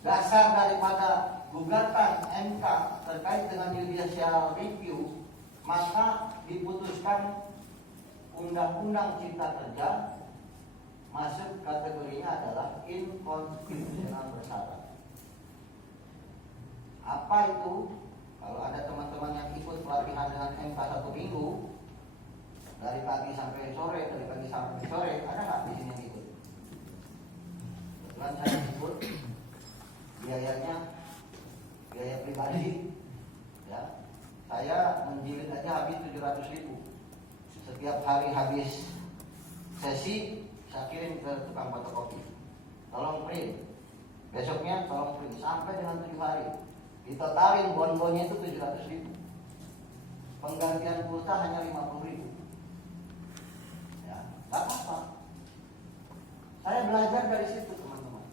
dasar daripada gugatan MK terkait dengan judicial review, maka diputuskan Undang-Undang Cipta Kerja masuk kategorinya adalah inkonstitusional bersyarat. Apa itu? Kalau ada teman-teman yang ikut pelatihan dengan MK 1 minggu dari pagi sampai sore, ada nggak di sini yang ikut? Kebetulan saya ikut, biayanya biaya pribadi, ya. Saya menjilid aja habis 700.000. Setiap hari habis sesi, saya kirim ke tukang fotokopi. Tolong print. Besoknya tolong print sampai dengan 7 hari. Ditotalin bonbonnya itu 700.000. Penggantian pulsa hanya 50.000. Ya, nggak apa-apa. Saya belajar dari situ, teman-teman.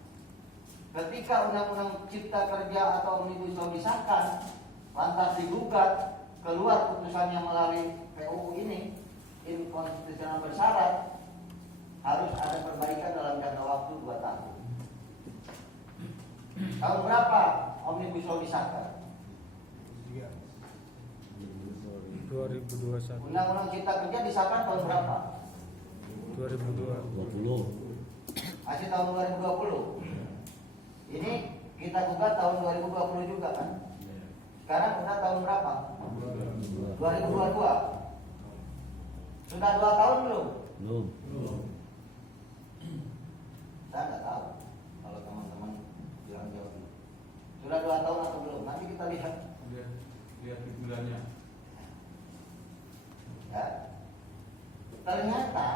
Ketika Undang-Undang Cipta Kerja atau Omnibus Law disahkan, lantas digugat, keluar putusannya melalui PUU ini, inkonstitusional bersyarat, harus ada perbaikan dalam jangka waktu 2 tahun. Tahun berapa Omnibus Law disahkan? 2021. Undang-Undang Cipta Kerja disahkan tahun berapa? 2020. Masih tahun 2020. Ini kita gugat tahun 2020 juga kan? Sekarang udah tahun berapa? 2022. Sudah 2 tahun belum? Belum. Saya nggak tahu. Kalau teman-teman bilang jauh. Sudah 2 tahun atau belum? Nanti kita lihat. Lihat bulannya. Ya. Ternyata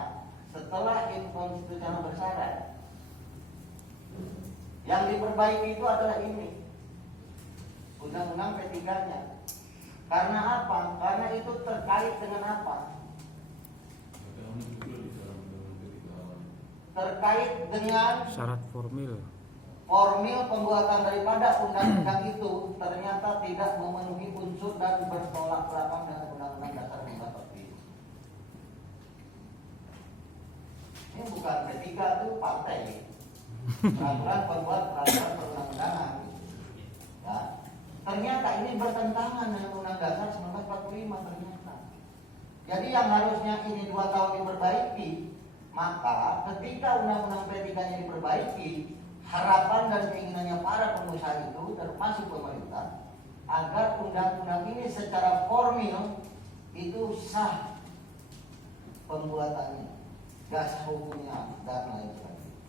setelah inkonstitusional bersyarat, yang diperbaiki itu adalah ini, Undang-Undang P3-nya. Karena apa? Karena itu terkait dengan apa? Terkait dengan Syarat formil. formil pembuatan daripada undang-undang itu ternyata tidak memenuhi unsur dan bertolak belakang dengan Undang-Undang Dasar 45. Ini bukan P3, itu partai. Peraturan pembuat peraturan perundang-undangan. Ya. Ternyata ini bertentangan dengan Undang Dasar 1945 ternyata. Jadi yang harusnya ini 2 tahun diperbaiki, maka ketika Undang-Undang P3-nya diperbaiki, harapan dan keinginannya para pengusaha itu termasuk pemerintah agar undang-undang ini secara formil itu sah pembuatannya, dasar hukumnya dan lain sebagainya.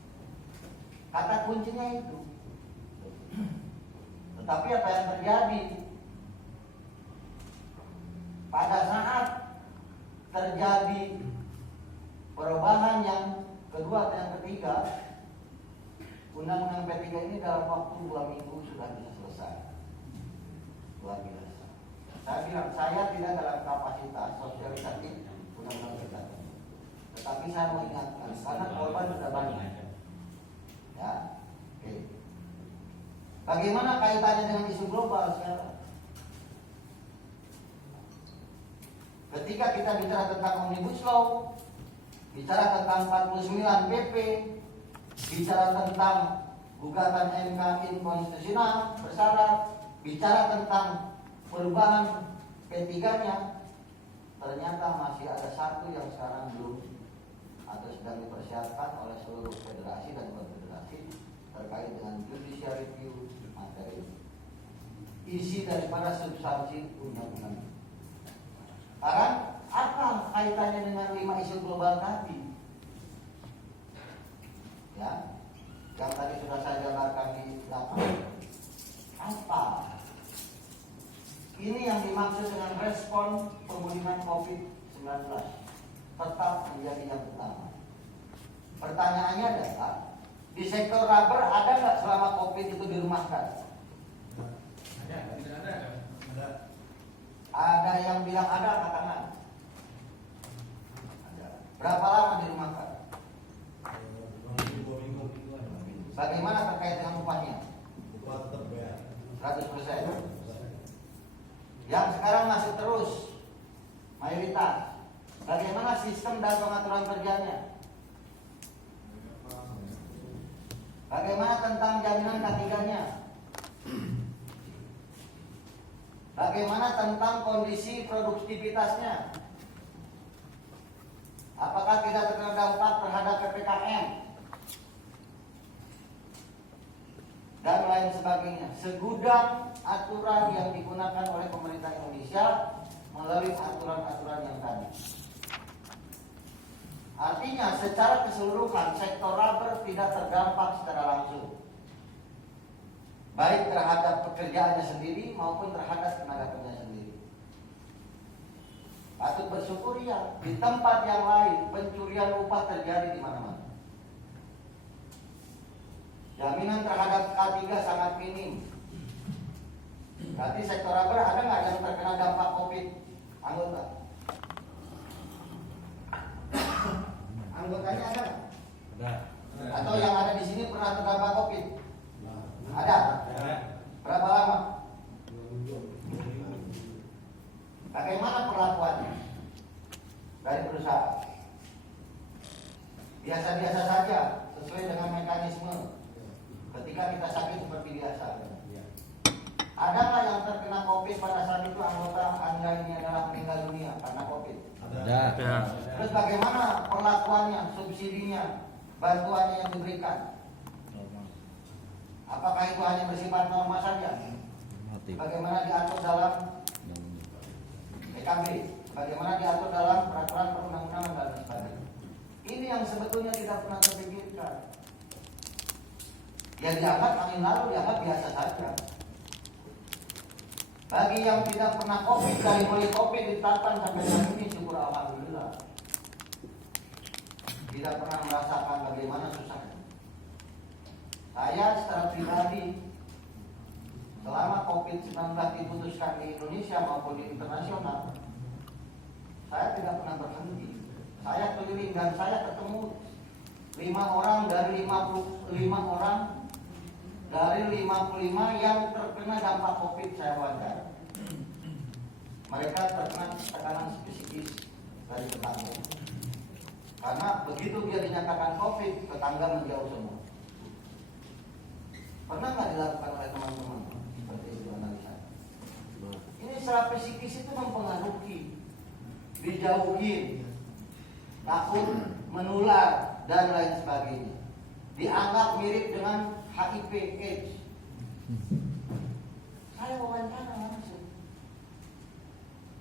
Kata kuncinya itu. Tetapi apa yang terjadi pada saat terjadi perubahan yang kedua dan yang ketiga, Undang-Undang P3 ini dalam waktu 2 minggu sudah bisa selesai. Luar biasa. Saya bilang saya tidak dalam kapasitas sosialisasi Undang-Undang P3, tetapi saya mau ingatkan karena korban sudah banyak. Ya, oke. Bagaimana kaitannya dengan isu global sekarang? Ketika kita bicara tentang Omnibus Law, bicara tentang 49 PP, bicara tentang gugatan MK inkonstitusional bersyarat, bicara tentang perubahan P3-nya, ternyata masih ada satu yang sekarang belum atau sedang dipersiapkan oleh seluruh federasi dan konfederasi terkait dengan judicial review materi isi daripada substansi undang-undang. Sekarang apa kaitannya dengan 5 isu global tadi? Ya, yang tadi sudah saya jabarkan di belakang. Apa? Ini yang dimaksud dengan respon pemulihan COVID-19 tetap menjadi yang utama. Pertanyaannya adalah, di sektor rubber ada nggak selama COVID itu dirumahkan? Ada. Ada yang bilang ada, angkat tangan. Ada. Berapa lama dirumahkan? Bagaimana terkait dengan upahnya? Upah tetap bayar. 100%. Yang sekarang masih terus mayoritas. Bagaimana sistem dan pengaturan kerjanya? Bagaimana tentang jaminan K3-nya? Bagaimana tentang kondisi produktivitasnya? Apakah tidak terkena dampak terhadap PPKM? Dan lain sebagainya. Segudang aturan yang digunakan oleh pemerintah Indonesia melalui aturan-aturan yang tadi. Artinya secara keseluruhan sektor rubber tidak terdampak secara langsung, baik terhadap pekerjaannya sendiri maupun terhadap tenaga kerja sendiri. Patut bersyukur ya, di tempat yang lain pencurian upah terjadi di mana-mana. Jaminan terhadap K3 sangat minim. Berarti sektor rubber ada nggak yang terkena dampak COVID? Anggota? Anggotanya ada nggak? Ada. Atau yang ada di sini pernah terdampak COVID? Ada? Ada. Berapa lama? Bagaimana perlakuannya dari perusahaan? Biasa-biasa saja, sesuai dengan mekanisme. Ketika kita sakit seperti biasa. Ada nggak yang terkena COVID pada saat itu anggota Anda ini adalah meninggal dunia karena COVID? Ada. Terus bagaimana perlakuannya, subsidinya, bantuannya yang diberikan? Apakah itu hanya bersifat norma saja? Bagaimana diatur dalam PKB? Bagaimana diatur dalam peraturan perundang-undangan dan sebagainya? Ini yang sebetulnya tidak pernah terpikirkan. Yang dianggap angin lalu dianggap biasa saja. Bagi yang tidak pernah COVID, dari mulai COVID ditetapkan sampai hari ini, syukur alhamdulillah. Tidak pernah merasakan bagaimana susahnya. Saya secara pribadi, selama COVID-19 diputuskan di Indonesia maupun di internasional, saya tidak pernah berhenti. Saya keliling dan saya ketemu 5 orang dari 55 orang dari 55 yang terkena dampak COVID saya wawancara. Mereka terkena tekanan psikis dari tetangga. Karena begitu dia dinyatakan COVID, tetangga menjauh semua. Pernah nggak dilakukan oleh teman-teman seperti itu analisa? Ini secara psikis itu mempengaruhi, dijauhin, takut menular dan lain sebagainya. Dianggap mirip dengan HIV/AIDS. Saya wawancara langsung.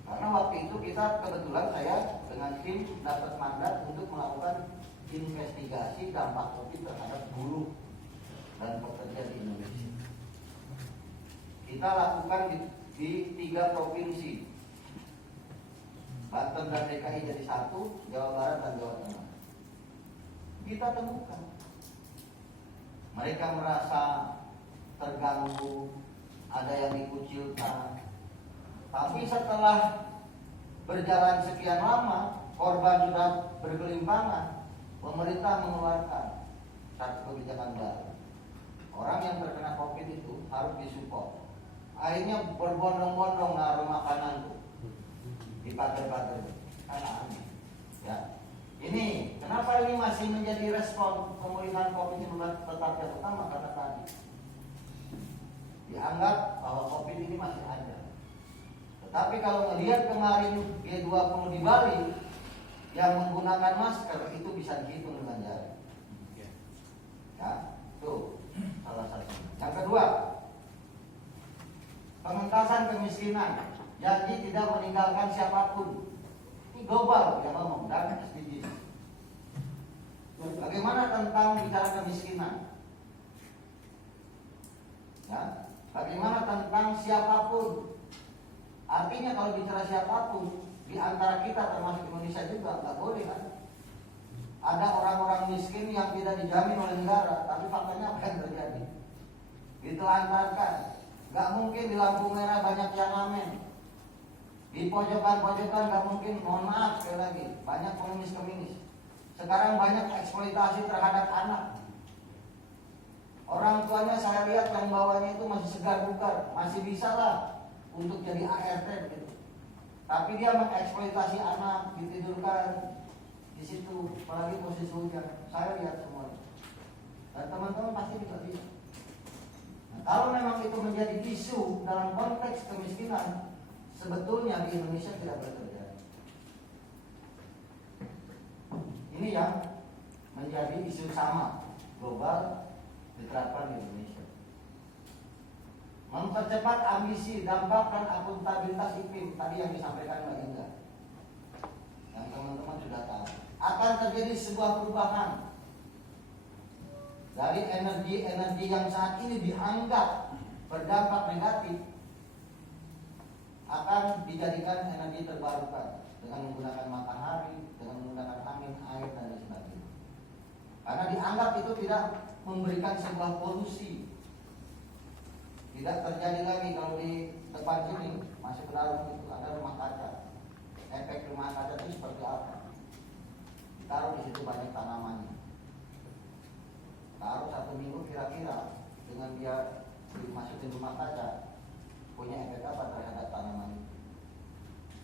Karena waktu itu kita kebetulan saya dengan tim dapat mandat untuk melakukan investigasi dampak COVID terhadap buruh dan pekerja di Indonesia. Kita lakukan di 3 provinsi, Banten dan DKI jadi 1, Jawa Barat dan Jawa Tengah. Kita temukan mereka merasa terganggu, ada yang dikucilkan. Tapi setelah berjalan sekian lama, korban sudah bergelimpangan, pemerintah mengeluarkan satu kebijakan baru. Orang yang terkena COVID itu harus disupport. Akhirnya berbondong-bondong naruh makanan tuh di pagar-pagar. Karena aneh. Ya. Ini kenapa ini masih menjadi respon pemulihan COVID-19 tetap yang utama karena tadi dianggap bahwa COVID ini masih ada. Tetapi kalau melihat kemarin G20 di Bali yang menggunakan masker itu bisa dihitung dengan jari. Ya, tuh salah satu. Yang kedua, pengentasan kemiskinan, janji tidak meninggalkan siapapun. Ini global yang ngomong dan SDGs. Bagaimana tentang bicara kemiskinan? Ya, bagaimana tentang siapapun? Artinya kalau bicara siapapun, di antara kita termasuk Indonesia juga nggak boleh kan? Ada orang-orang miskin yang tidak dijamin oleh negara, tapi faktanya apa yang terjadi? Ditelantarkan. Nggak mungkin di lampu merah banyak yang ngamen. Di pojokan-pojokan nggak mungkin, mohon maaf sekali lagi, banyak pengemis-kemis. Sekarang banyak eksploitasi terhadap anak. Orang tuanya saya lihat yang bawahnya itu masih segar bugar, masih bisa lah untuk jadi ART gitu. Tapi dia mengeksploitasi anak, ditidurkan di situ, apalagi posisi hujan. Saya lihat semua. Dan teman-teman pasti juga bisa. Nah, kalau memang itu menjadi isu dalam konteks kemiskinan, sebetulnya di Indonesia tidak boleh terjadi. Ini yang menjadi isu sama global diterapkan di Indonesia. Mempercepat ambisi, dampak dan akuntabilitas iklim tadi yang disampaikan Mbak Indah, yang teman-teman sudah tahu, akan terjadi sebuah perubahan dari energi yang saat ini dianggap berdampak negatif akan dijadikan energi terbarukan dengan menggunakan matahari, dengan menggunakan angin, air dan lain sebagainya. Karena dianggap itu tidak memberikan sebuah polusi. Tidak terjadi lagi kalau di depan sini masih ke dalam itu ada rumah kaca. Efek rumah kaca itu seperti apa? Ditaruh di situ banyak tanamannya. Taruh 1 minggu kira-kira dengan dia dimasukin rumah kaca, punya efek apa terhadap tanaman itu?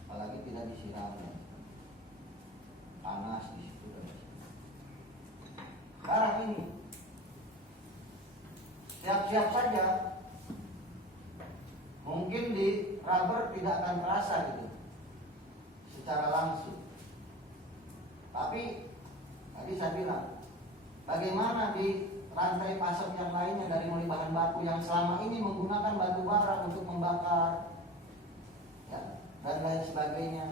Apalagi tidak disiram, panas di situ dan di situ. Sekarang ini siap-siap saja, mungkin di rubber tidak akan terasa gitu secara langsung. Tapi tadi saya bilang, bagaimana di rantai pasok yang lainnya dari mulai bahan baku yang selama ini menggunakan batu bara untuk membakar, ya, dan lain sebagainya.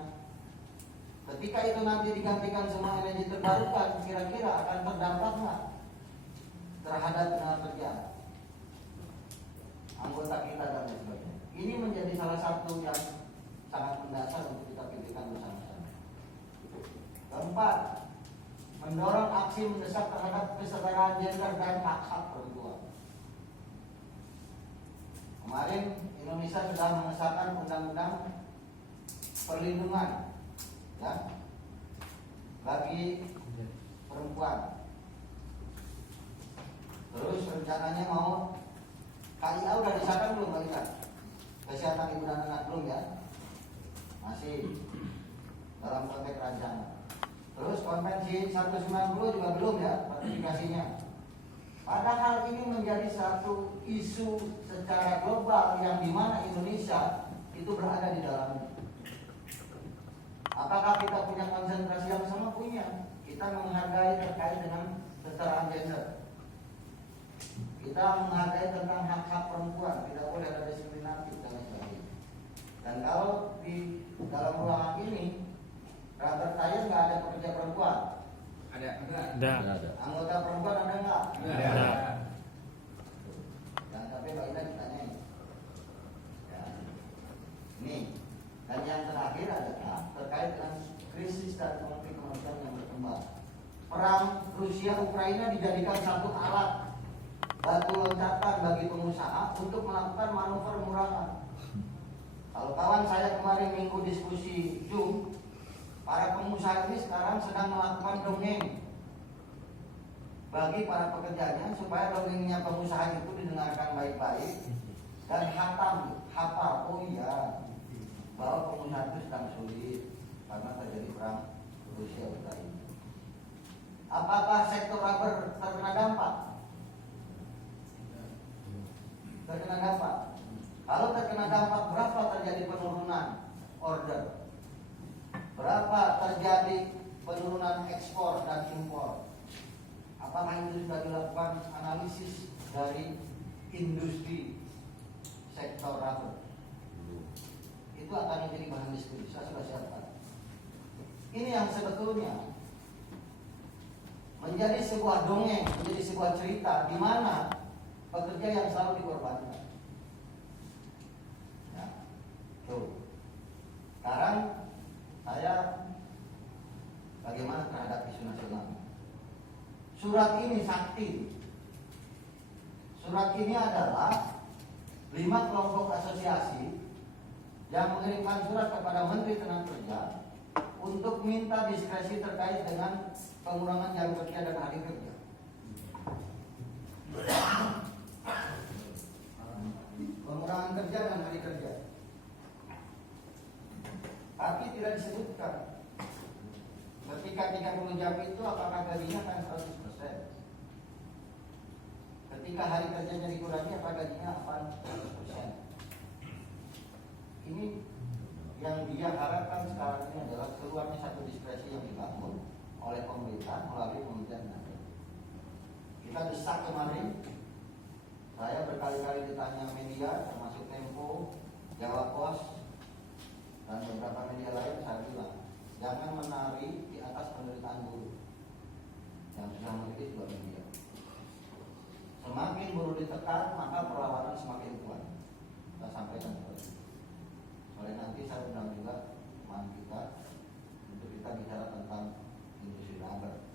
Ketika itu nanti digantikan semua energi terbarukan, kira-kira akan terdampak nggak terhadap tenaga kerja anggota kita dan lain sebagainya. Ini menjadi salah satu yang sangat mendasar untuk kita pikirkan bersama-sama. Keempat, mendorong aksi mendesak terhadap kesetaraan gender dan hak-hak perempuan. Kemarin Indonesia sudah mengesahkan undang-undang perlindungan, ya, bagi perempuan. Terus rencananya mau KIA udah disahkan belum, Pak Ika? Kesehatan ibu dan anak belum ya? Masih dalam konteks rancangan. Terus konvensi 190 juga belum ya ratifikasinya. Padahal ini menjadi satu isu secara global yang dimana Indonesia itu berada di dalamnya. Apakah kita punya konsentrasi yang sama? Punya. Kita menghargai terkait dengan kesetaraan gender. Kita menghargai tentang hak-hak perempuan, tidak boleh ada diskriminatif dan lain sebagainya. Dan kalau di dalam ruangan ini rubber tire nggak ada pekerja perempuan? Ada. Ada. Anggota perempuan ada nggak? Ada. Jangan sampai Mbak Ida ditanyain. Ya. Nih. Dan yang terakhir adalah terkait dengan krisis dan konflik kemanusiaan yang berkembang. Perang Rusia Ukraina dijadikan satu alat batu loncatan bagi pengusaha untuk melakukan manuver murahan. Kalau kawan saya kemarin minggu diskusi Zoom, para pengusaha ini sekarang sedang melakukan dongeng bagi para pekerjanya supaya dongengnya pengusaha itu didengarkan baik-baik dan hafal. Oh iya, bahwa pengusaha itu sedang sulit karena terjadi perang Rusia Ukraina. Apakah sektor rubber terkena dampak? Terkena dampak. Kalau terkena dampak, berapa terjadi penurunan order? Berapa terjadi penurunan ekspor dan impor? Apakah itu sudah dilakukan analisis dari industri sektor rubber? Itu akan menjadi bahan diskusi. Saya sudah siapkan. Ini yang sebetulnya menjadi sebuah dongeng, menjadi sebuah cerita di mana pekerja yang selalu dikorbankan. Ya. Tuh. Sekarang saya bagaimana terhadap isu nasional? Surat ini sakti. Surat ini adalah 5 kelompok asosiasi yang mengirimkan surat kepada Menteri Tenaga Kerja untuk minta diskresi terkait dengan pengurangan jam kerja dan hari kerja. Pengurangan kerja dan hari kerja. Tapi tidak disebutkan ketika 30 jam itu apakah gajinya akan 100%. ketika hari kerjanya dikurangi apa gajinya 8%. Ini yang dia harapkan sekarang ini adalah keluarnya satu diskresi yang dibangun oleh pemerintah melalui Kementerian Agama. Kita desak kemarin, saya berkali-kali ditanya media, termasuk Tempo, Jawa Pos, dan beberapa media lain, saya bilang jangan menari di atas penderitaan buruh yang sudah memiliki 2 miliar. Semakin buruh ditekan, maka perlawanan semakin kuat. Kita sampaikan seperti itu. Oleh nanti saya undang juga teman kita untuk kita bicara tentang industri rubber.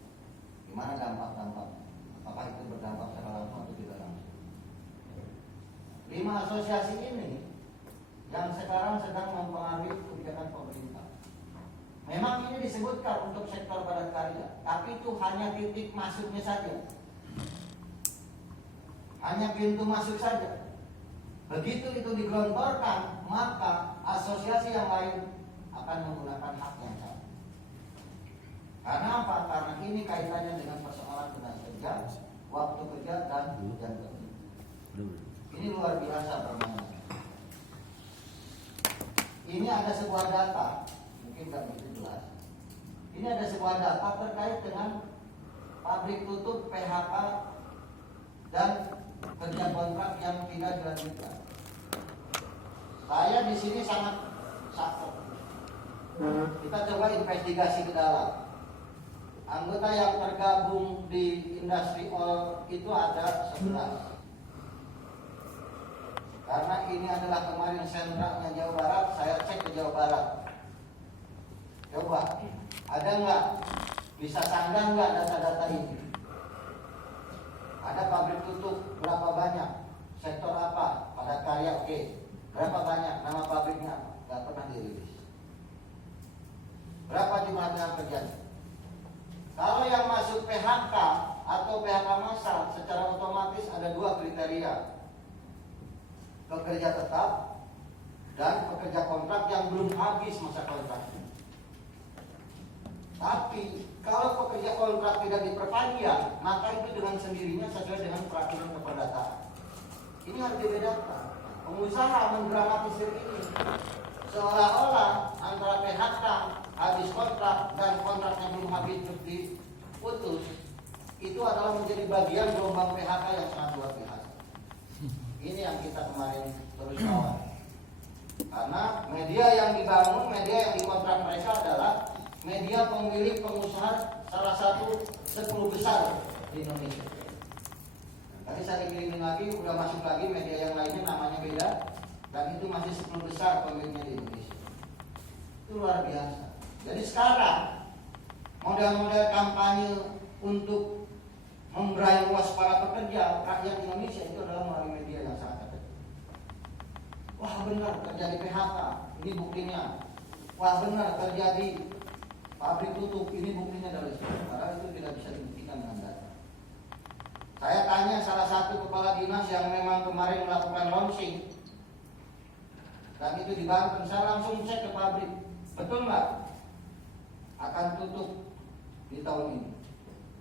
Gimana dampak-dampak? Apakah itu berdampak secara langsung atau tidak langsung? 5 asosiasi ini yang sekarang sedang mempengaruhi kebijakan pemerintah. Memang ini disebutkan untuk sektor padat karya, tapi itu hanya titik masuknya saja. Hanya pintu masuk saja. Begitu itu digelontorkan, maka asosiasi yang lain akan menggunakan hak yang sama. Karena apa? Karena ini kaitannya dengan persoalan tenaga kerja, waktu kerja, dan jam kerja. Ini luar biasa permainannya. Ini ada sebuah data, mungkin nggak begitu jelas. Ini ada sebuah data terkait dengan pabrik tutup, PHK, dan kerja kontrak yang tidak dilanjutkan. Saya di sini sangat sakit. Kita coba investigasi ke dalam. Anggota yang tergabung di industri oil itu ada 11. Karena ini adalah kemarin sentralnya Jawa Barat, saya cek ke Jawa Barat. Coba, ada nggak? Bisa sanggah nggak data-data ini? Ada pabrik tutup, berapa banyak? Sektor apa? Padat karya, oke. Berapa banyak? Nama pabriknya apa? Nggak pernah dirilis. Berapa jumlah tenaga kerjanya? Kalau yang masuk PHK atau PHK massal, secara otomatis ada 2 kriteria. Pekerja tetap dan pekerja kontrak yang belum habis masa kontraknya. Tapi kalau pekerja kontrak tidak diperpanjang, maka itu dengan sendirinya sesuai dengan peraturan keperdataan. Ini harus dibedakan. Pengusaha mendramatisir ini seolah-olah antara PHK, habis kontrak, dan kontraknya belum habis terus diputus, itu adalah menjadi bagian gelombang PHK yang sangat luar biasa. Ini yang kita kemarin terus lawan. Karena media yang dibangun, media yang dikontrak mereka adalah media pemilik pengusaha salah satu 10 besar di Indonesia. Tadi saya kirimin lagi, udah masuk lagi media yang lainnya namanya beda, dan itu masih 10 besar pemiliknya di Indonesia. Itu luar biasa. Jadi sekarang model-model kampanye untuk membrainwash para pekerja rakyat Indonesia itu adalah melalui media yang sangat efektif. Wah benar terjadi PHK, ini buktinya. Wah benar terjadi pabrik tutup, ini buktinya dari sini. Padahal itu tidak bisa dibuktikan dengan data. Saya tanya salah satu kepala dinas yang memang kemarin melakukan launching, dan itu di Banten, saya langsung cek ke pabrik, betul nggak akan tutup di tahun ini?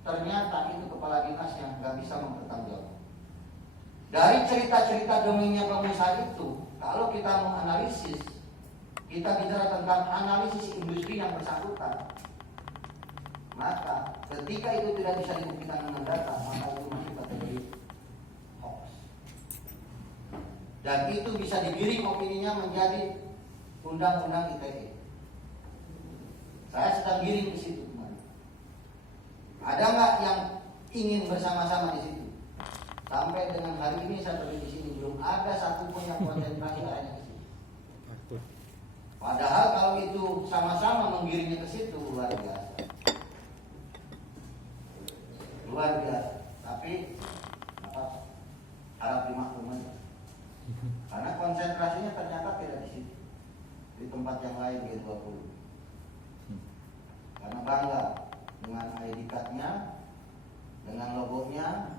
Ternyata itu kepala dinas yang nggak bisa mempertanggungjawabkan. Dari cerita-cerita dongengnya pengusaha itu, kalau kita mau analisis, kita bicara tentang analisis industri yang bersangkutan, maka ketika itu tidak bisa dibuktikan dengan data, maka itu masih kategori hoax. Dan itu bisa digiring opininya menjadi undang-undang ITE. Saya sedang giring ke situ. Ada nggak yang ingin bersama-sama di situ? Sampai dengan hari ini saya berdiri di sini belum ada satupun yang konsentrasi hanya ke situ. Padahal kalau itu sama-sama menggiringnya ke situ luar biasa, luar biasa. Tapi apa? Harap dimaklumi. Karena konsentrasinya ternyata tidak di situ, di tempat yang lain G20. Karena bangga dengan ID card-nya, dengan logonya,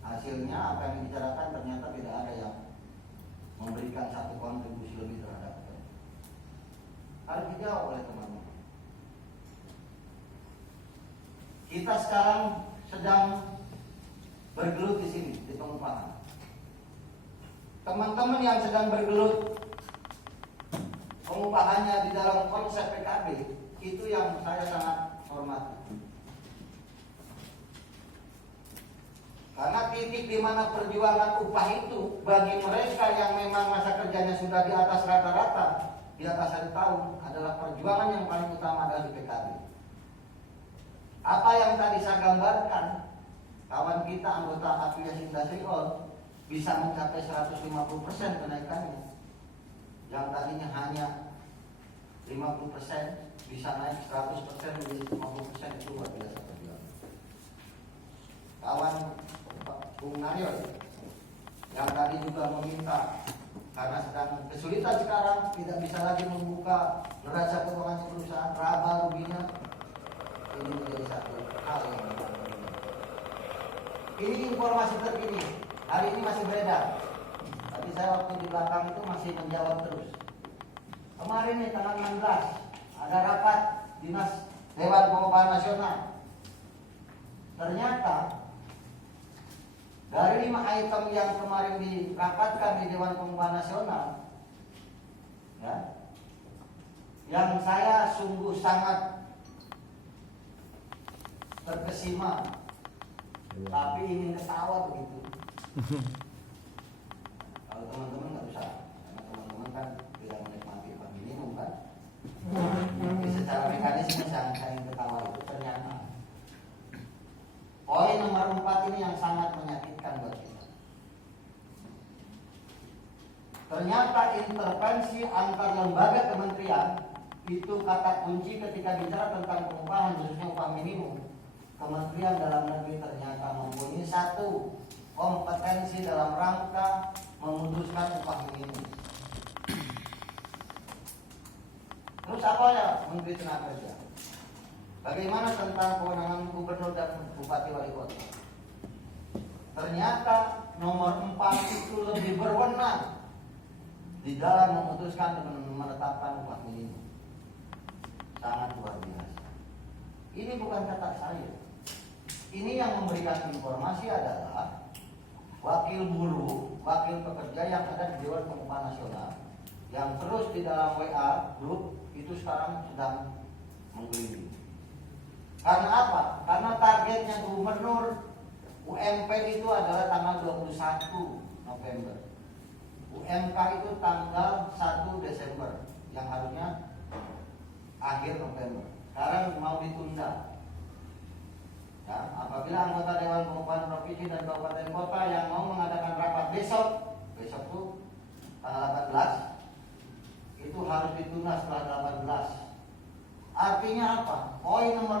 hasilnya apa yang dibicarakan ternyata tidak ada yang memberikan satu kontribusi lebih terhadap itu. Harus dijawab oleh teman-teman. Kita sekarang sedang bergelut di sini di pengusaha. pengupahan. Teman-teman yang sedang bergelut pengupahannya di dalam konsep PKB, itu yang saya sangat hormati. Karena titik di mana perjuangan upah itu bagi mereka yang memang masa kerjanya sudah di atas rata-rata, di atas 1 tahun, adalah perjuangan yang paling utama adalah di PKB. Apa yang tadi saya gambarkan, kawan kita anggota afiliasi industrial bisa mencapai 150% kenaikannya. Yang tadinya hanya 50% bisa naik 100% menjadi 50%, itu luar biasa perjuangan. Kawan Bung Naryo yang tadi juga meminta, karena sedang kesulitan sekarang, tidak bisa lagi membuka neraca keuangan perusahaan, raba ruginya, ini menjadi satu hal yang ini informasi terkini, hari ini masih beredar. Tapi saya waktu di belakang itu masih menjawab terus. Kemarin nih tanggal 16 ada rapat Dinas Dewan Pengupahan Nasional. Ternyata dari 5 item yang kemarin dirapatkan di Dewan Pengupahan Nasional, ya, yang saya sungguh sangat terkesima, tapi ingin ketawa begitu. Kalau teman-teman nggak usah, karena teman-teman kan tidak menikmati upah minimum kan. Jadi secara mekanisme saya ingin ketawa itu ternyata poin nomor 4 ini yang sangat menyakitkan buat kita. Ternyata intervensi antar lembaga kementerian itu kata kunci ketika bicara tentang pengupahan, khususnya upah minimum. Kementerian Dalam Negeri ternyata mempunyai satu kompetensi dalam rangka memutuskan upah minimum. Terus apa ya Menteri Tenaga Kerja? Bagaimana tentang kewenangan gubernur dan bupati wali kota? Ternyata nomor 4 itu lebih berwenang di dalam memutuskan dan menetapkan upah minimum. Sangat luar biasa. Ini bukan kata saya. Ini yang memberikan informasi adalah wakil buruh, wakil pekerja yang ada di Dewan Pengupahan Nasional, yang terus di dalam WA grup itu sekarang sedang menggelinding. Karena apa? Karena targetnya gubernur UMP itu adalah tanggal 21 November. UMK itu tanggal 1 Desember, yang harusnya akhir November. Sekarang mau ditunda. Ya, apabila anggota Dewan Pengupahan Provinsi dan Kabupaten Kota yang mau mengadakan rapat besok itu tanggal 18, itu harus ditunda setelah 18. Artinya apa? Poin nomor